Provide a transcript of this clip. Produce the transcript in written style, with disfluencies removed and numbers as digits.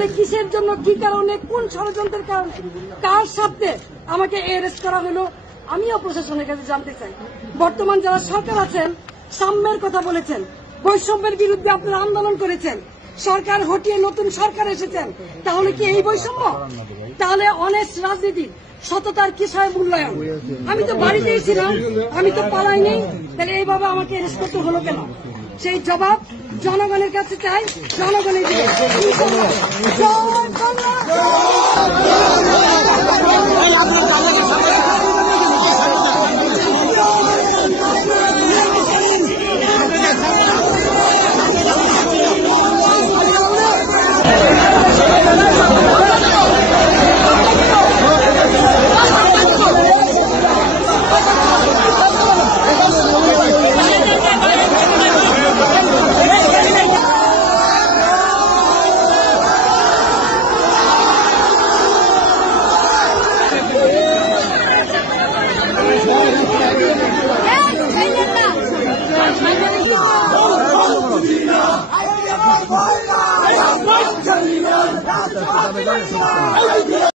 কিসের জন্য, কি কারণে, কোন ষড়যন্ত্রের কারণে, কার সাথে আমাকে অ্যারেস্ট করা হলো, আমিও প্রশাসনের কাছে জানতে চাই। বর্তমান যারা সরকার আছেন, সাম্যের কথা বলেছেন, বৈষম্যের বিরুদ্ধে আপনারা আন্দোলন করেছেন, সরকার হটিয়ে নতুন সরকার এসেছেন, তাহলে কি এই বৈষম্য? তাহলে অনেস্ট রাজনীতি, সততার কিসের মূল্যায়ন? আমি তো বাড়িতেই ছিলাম, আমি তো পালাই নেই, তাহলে এইভাবে আমাকে অ্যারেস্ট করতে হলো কেন? সেই জবাব জনগণের কাছে চাই, জনগণের দিকে। I am not